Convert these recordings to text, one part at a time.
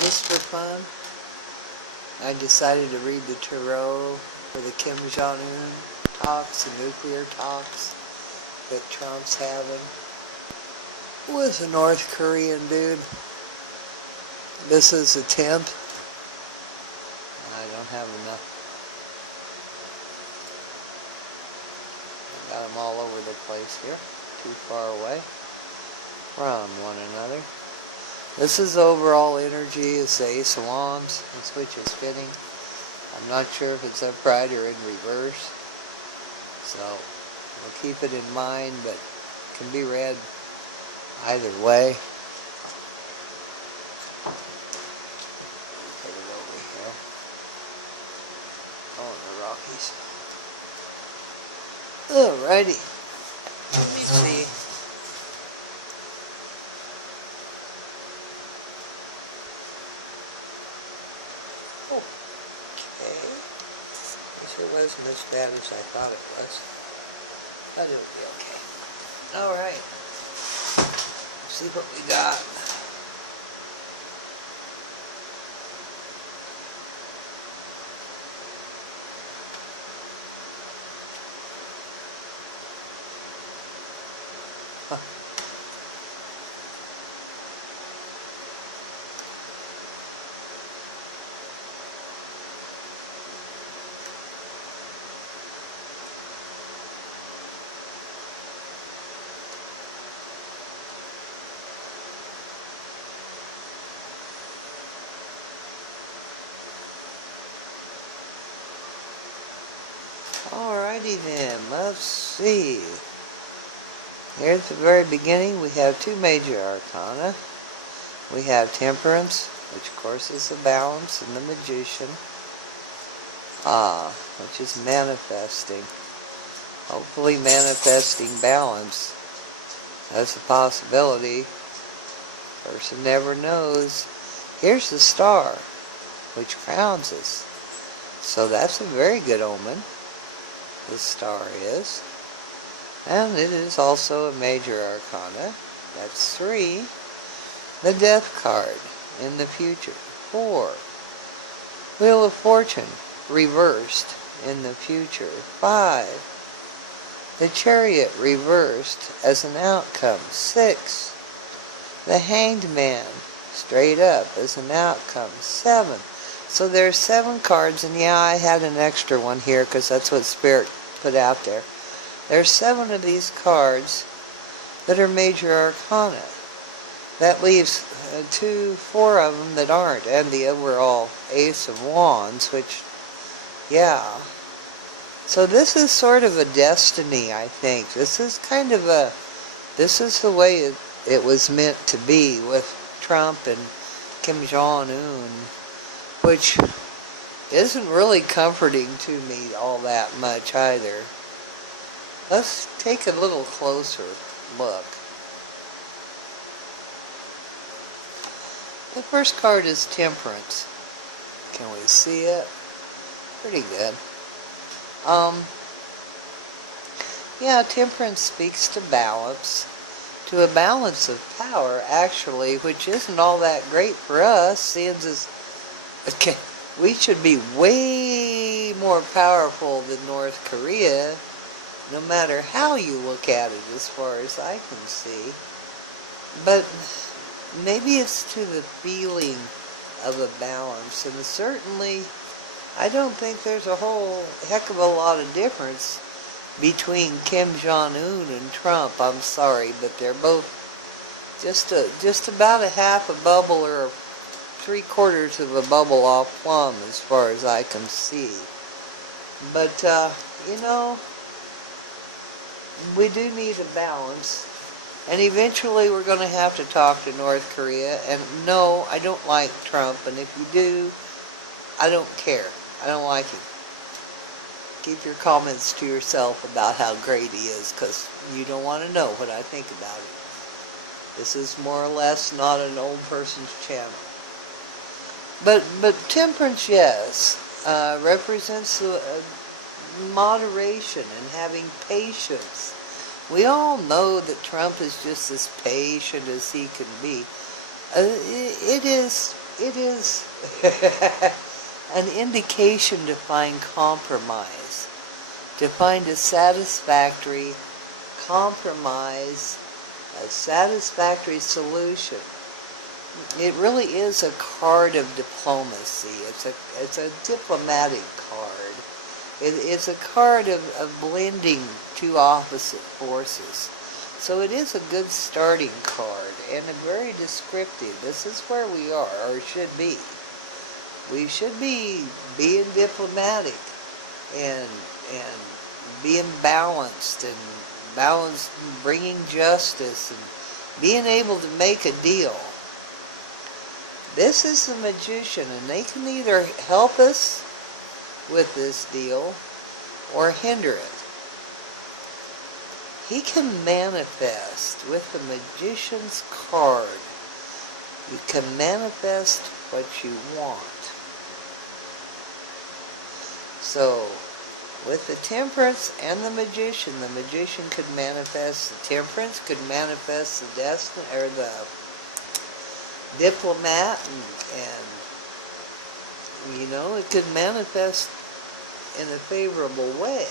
Just for fun, I decided to read the tarot for the Kim Jong-un talks, the nuclear talks that Trump's having with the North Korean dude. This is the 10th. I don't have enough. I got them all over the place here, too far away from one another. This is overall energy. It's the Ace of Wands. This which is spinning. I'm not sure if it's upright or in reverse. So we'll keep it in mind, but it can be read either way. Put it over here. Oh, the Rockies. Alrighty. Let me see. It wasn't as bad as I thought it was, but it'll be okay. Alright, see what we got. Alrighty then, let's see. Here at the very beginning we have two major arcana. We have Temperance, which of course is the balance, and the Magician, which is manifesting. Hopefully manifesting balance. That's a possibility. Person never knows. Here's the Star, which crowns us. So that's a very good omen. The Star is. And it is also a major arcana. That's 3. The Death card in the future. 4. Wheel of Fortune reversed in the future. 5. The Chariot reversed as an outcome. 6. The Hanged Man straight up as an outcome. 7. So there's 7 cards, and yeah, I had an extra one here because that's what Spirit put out there. There's 7 of these cards that are major arcana. That leaves 4 of them that aren't, and the overall Ace of Wands, which, yeah. So this is sort of a destiny, I think. This is kind of a, this is the way it was meant to be with Trump and Kim Jong-un, which isn't really comforting to me all that much either. Let's take a little closer look. The first card is Temperance. Can we see it? Pretty good. Yeah, Temperance speaks to balance. To a balance of power, actually, which isn't all that great for us, seeing as okay, we should be way more powerful than North Korea, no matter how you look at it, as far as I can see. But maybe it's to the feeling of a balance, and certainly I don't think there's a whole heck of a lot of difference between Kim Jong-un and Trump. I'm sorry, but they're both just about a half a bubble or 3/4 of a bubble off plumb, as far as I can see. But you know, we do need a balance, and eventually we're going to have to talk to North Korea. And no, I don't like Trump, and if you do, I don't care. I don't like him. Keep your comments to yourself about how great he is, because you don't want to know what I think about him. This is more or less not an old person's channel. But Temperance, yes, represents moderation and having patience. We all know that Trump is just as patient as he can be. it is an indication to find compromise, to find a satisfactory compromise, a satisfactory solution. It really is a card of diplomacy. It's a diplomatic card. It's a card of blending two opposite forces. So it is a good starting card and a very descriptive. This is where we are, or should be. We should be being diplomatic and being balanced, bringing justice and being able to make a deal. This is the magician, and they can either help us with this deal or hinder it. He can manifest with the magician's card. You can manifest what you want. So, with the temperance and the magician could manifest the temperance, could manifest the destiny, or the diplomat, and you know, it could manifest in a favorable way.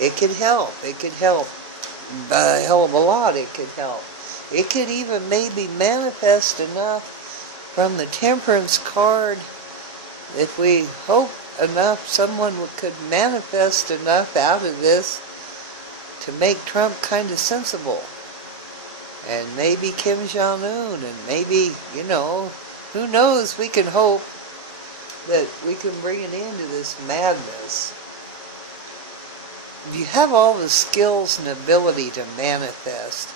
It could help. It could help a hell of a lot. It could help. It could even maybe manifest enough from the temperance card, if we hope enough, someone could manifest enough out of this to make Trump kind of sensible. And maybe Kim Jong-un, and maybe, you know, who knows, we can hope that we can bring an end to this madness. You have all the skills and ability to manifest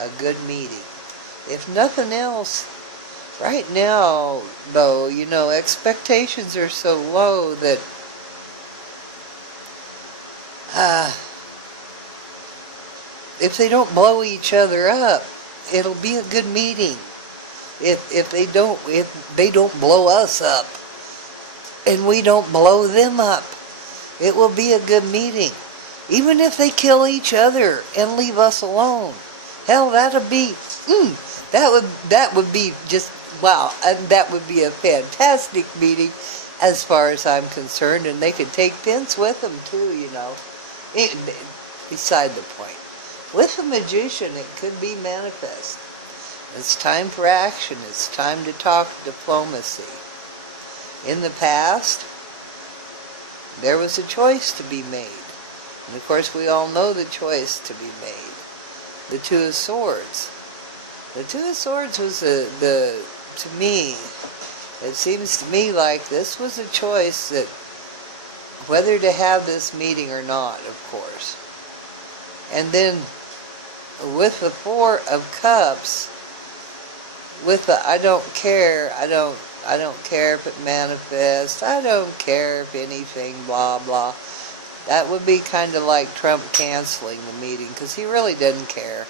a good meeting. If nothing else, right now, though, you know, expectations are so low that if they don't blow each other up, it'll be a good meeting. If they don't blow us up, and we don't blow them up, it will be a good meeting. Even if they kill each other and leave us alone, hell, that'd be that would be just wow, and that would be a fantastic meeting, as far as I'm concerned. And they could take Pence with them too, you know. Beside the point. With the magician, it could be manifest. It's time for action. It's time to talk diplomacy. In the past, there was a choice to be made. And of course, we all know the choice to be made. The Two of Swords. The Two of Swords was to me, it seems to me like this was a choice that whether to have this meeting or not, of course. And then with the Four of Cups, with the I don't care if it manifests, I don't care if anything, blah, blah. That would be kind of like Trump canceling the meeting, because he really didn't care.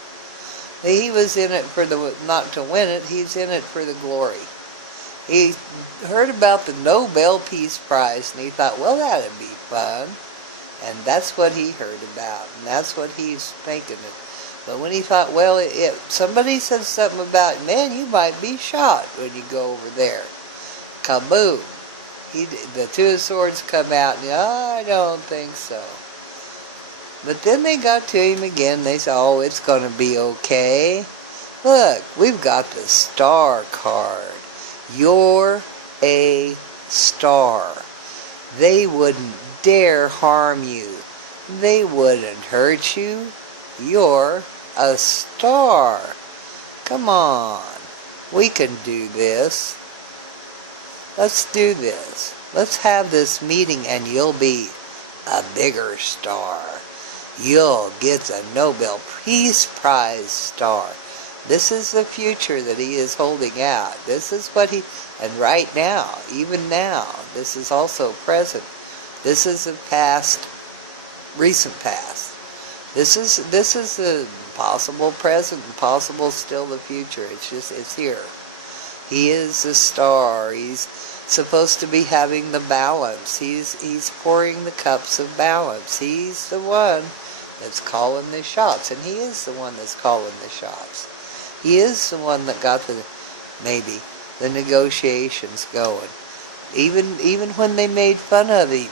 He was in it for not to win it, he's in it for the glory. He heard about the Nobel Peace Prize, and he thought, well, that'd be fun. And that's what he heard about, and that's what he's thinking. But when he thought, well, somebody said something about, man, you might be shot when you go over there. Kaboom. The Two of Swords come out, and I don't think so. But then they got to him again. They said, oh, it's going to be okay. Look, we've got the Star card. You're a star. They wouldn't dare harm you. They wouldn't hurt you. You're a star. Come on. We can do this. Let's do this. Let's have this meeting, and you'll be a bigger star. You'll get a Nobel Peace Prize star. This is the future that he is holding out. This is what he, and right now, even now, this is also present. This is the past, recent past. This is the possible present and possible still the future. It's here. He is the star. He's supposed to be having the balance. He's pouring the cups of balance. He's the one that's calling the shots, and he is the one that's calling the shots. He is the one that got the the negotiations going. Even when they made fun of him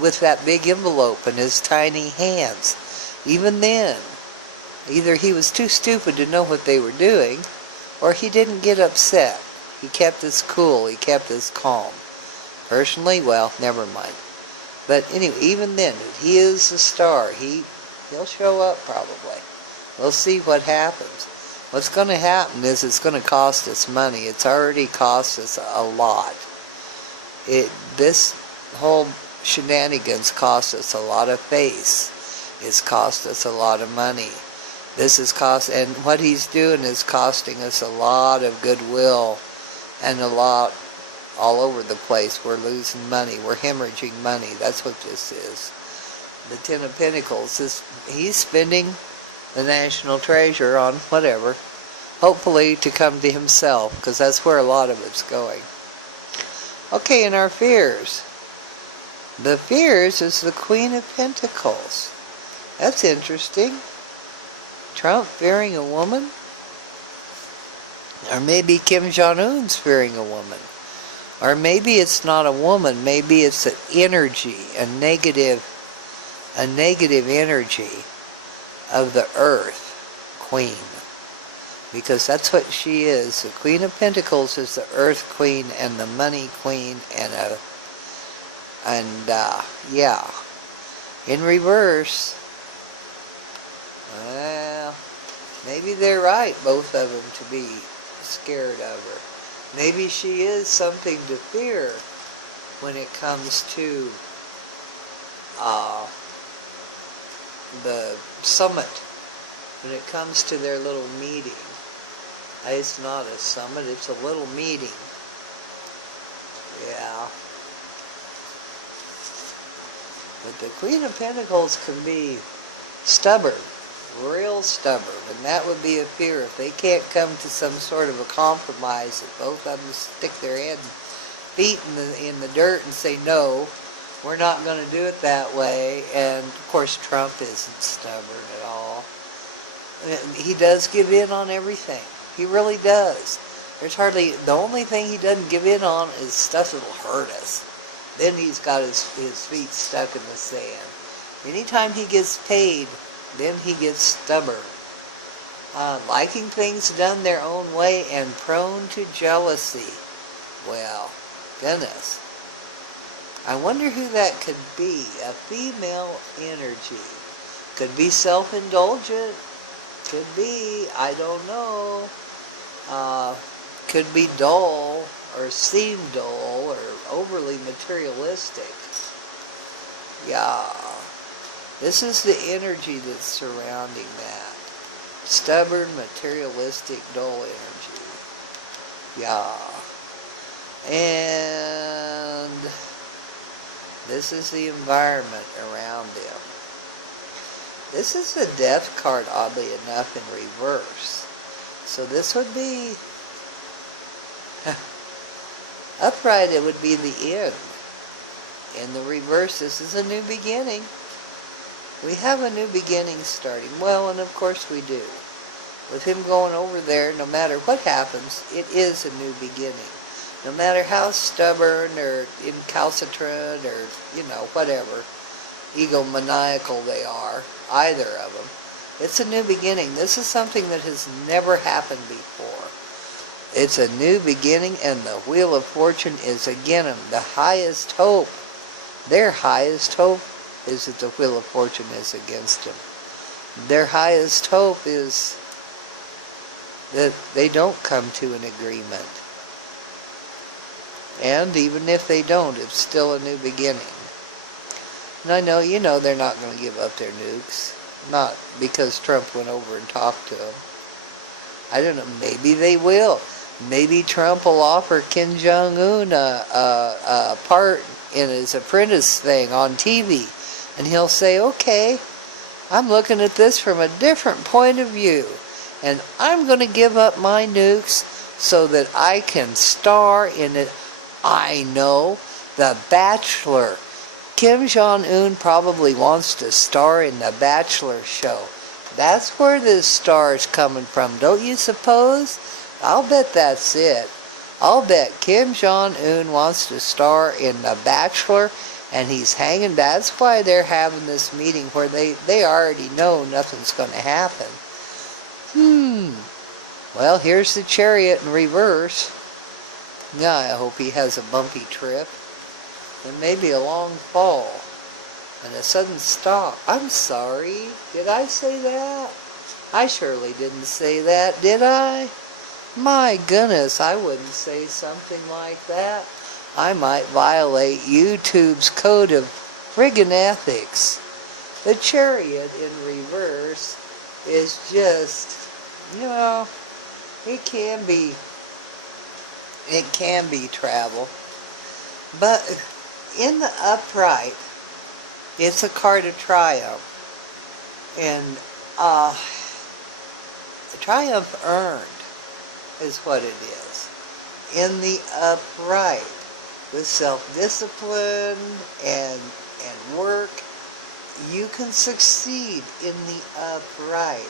with that big envelope in his tiny hands, even then, either he was too stupid to know what they were doing, or he didn't get upset. He kept his cool, he kept his calm. Personally, well, never mind. But anyway, even then, he is the star. He'll show up probably. We'll see what happens. What's going to happen is it's going to cost us money. It's already cost us a lot. This whole shenanigans cost us a lot of face. It's cost us a lot of money. And what he's doing is costing us a lot of goodwill and a lot all over the place. We're losing money. We're hemorrhaging money. That's what this is. The Ten of Pentacles he's spending the national treasure on whatever, hopefully to come to himself, because that's where a lot of it's going. Okay, and our fears. The fears is the Queen of Pentacles. That's interesting. Trump fearing a woman? Or maybe Kim Jong-un's fearing a woman. Or maybe it's not a woman, maybe it's an energy, a negative energy of the Earth Queen. Because that's what she is. The Queen of Pentacles is the Earth Queen and the Money Queen yeah. In reverse, well, maybe they're right, both of them, to be scared of her. Maybe she is something to fear when it comes to the summit, when it comes to their little meeting. It's not a summit, it's a little meeting. Yeah. But the Queen of Pentacles can be stubborn, real stubborn, and that would be a fear. If they can't come to some sort of a compromise, if both of them stick their feet in the dirt and say, no, we're not going to do it that way. And of course Trump isn't stubborn at all. He does give in on everything. He really does. The only thing he doesn't give in on is stuff that'll hurt us. Then he's got his feet stuck in the sand. Anytime he gets paid, then he gets stubborn. Liking things done their own way and prone to jealousy. Well, goodness. I wonder who that could be. A female energy. Could be self-indulgent. Could be, I don't know. Could be dull or seem dull or overly materialistic. Yeah. This is the energy that's surrounding that. Stubborn, materialistic, dull energy. Yeah. And this is the environment around them. This is the Death card, oddly enough, in reverse. So this would be... upright, it would be the end. In the reverse, this is a new beginning. We have a new beginning starting. Well, and of course we do. With him going over there, no matter what happens, it is a new beginning. No matter how stubborn or incalcitrant or, whatever, egomaniacal they are, either of them, it's a new beginning. This is something that has never happened before. It's a new beginning, and the Wheel of Fortune is again the highest hope. Their highest hope is that the Wheel of Fortune is against them. Their highest hope is that they don't come to an agreement. And even if they don't, it's still a new beginning. And I know, they're not going to give up their nukes. Not because Trump went over and talked to them. I don't know, maybe they will. Maybe Trump will offer Kim Jong-un a part in his apprentice thing on TV. And he'll say, okay, I'm looking at this from a different point of view. And I'm going to give up my nukes so that I can star in it. I know, The Bachelor. Kim Jong-un probably wants to star in The Bachelor show. That's where this star is coming from, don't you suppose? I'll bet that's it. I'll bet Kim Jong-un wants to star in The Bachelor, and he's hanging. That's why they're having this meeting where they already know nothing's going to happen. Well, here's the chariot in reverse. Yeah, I hope he has a bumpy trip. And maybe a long fall. And a sudden stop. I'm sorry. Did I say that? I surely didn't say that, did I? My goodness, I wouldn't say something like that. I might violate YouTube's code of friggin' ethics. The chariot in reverse is just, it can be travel. But in the upright, it's a card of triumph. And triumph earned is what it is. In the upright, with self-discipline and work, you can succeed in the upright.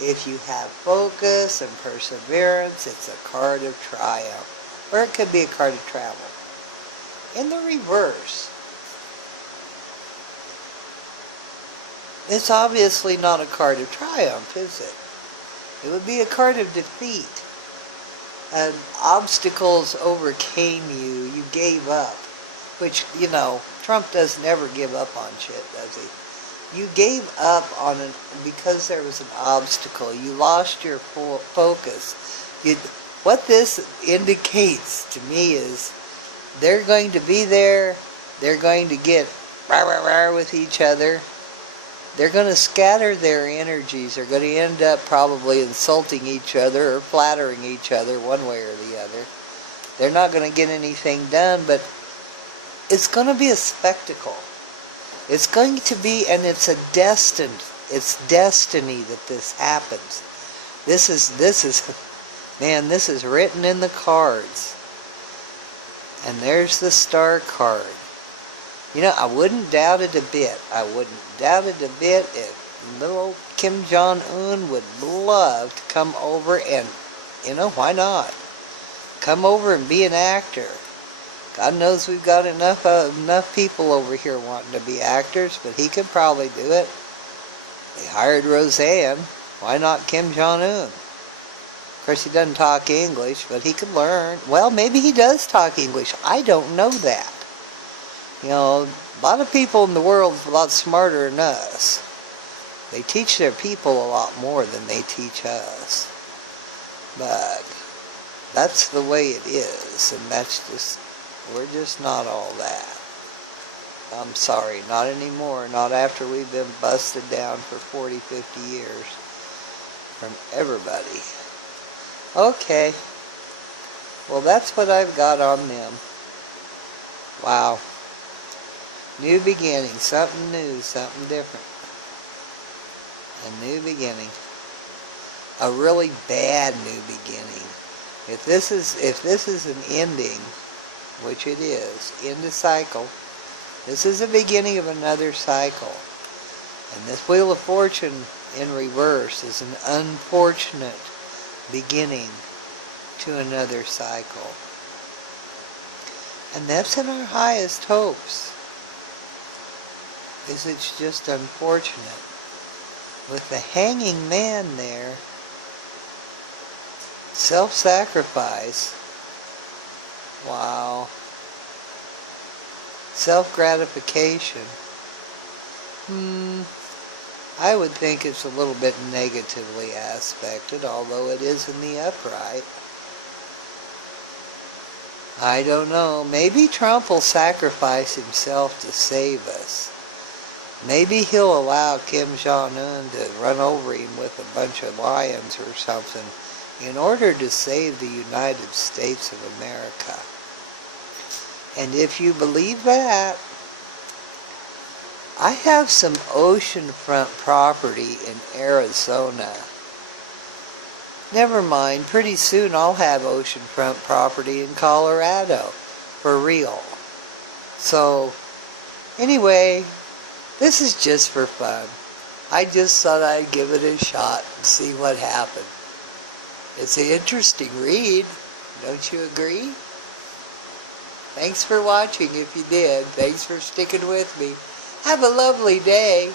If you have focus and perseverance, it's a card of triumph. Or it could be a card of travel. In the reverse, it's obviously not a card of triumph, is it? It would be a card of defeat. And obstacles overcame you. You gave up. Which, Trump doesn't ever give up on shit, does he? You gave up on because there was an obstacle. You lost your focus. What this indicates to me is they're going to be there. They're going to get rah with each other. They're going to scatter their energies. They're going to end up probably insulting each other or flattering each other one way or the other. They're not going to get anything done, but it's going to be a spectacle. It's going to be, and it's destiny that this happens. This is written in the cards. And there's the star card. I wouldn't doubt it a bit. I wouldn't doubt it a bit if little Kim Jong-un would love to come over and, why not? Come over and be an actor. God knows we've got enough people over here wanting to be actors, but he could probably do it. They hired Roseanne. Why not Kim Jong-un? Of course, he doesn't talk English, but he could learn. Well, maybe he does talk English. I don't know that. A lot of people in the world are a lot smarter than us. They teach their people a lot more than they teach us. But that's the way it is, and we're just not all that. I'm sorry, not anymore. Not after we've been busted down for 40, 50 years from everybody. Okay. Well, that's what I've got on them. Wow. New beginning, something new, something different. A new beginning. A really bad new beginning. If this is an ending, which it is, end a cycle, this is the beginning of another cycle. And this Wheel of Fortune in reverse is an unfortunate beginning to another cycle. And that's in our highest hopes. It's just unfortunate. With the hanging man there, self-sacrifice, wow, self-gratification, I would think it's a little bit negatively aspected, although it is in the upright. I don't know. Maybe Trump will sacrifice himself to save us. Maybe he'll allow Kim Jong-un to run over him with a bunch of lions or something in order to save the United States of America. And if you believe that, I have some oceanfront property in Arizona. Never mind, pretty soon I'll have oceanfront property in Colorado, for real. So, anyway, this is just for fun. I just thought I'd give it a shot and see what happened. It's an interesting read. Don't you agree? Thanks for watching if you did. Thanks for sticking with me. Have a lovely day.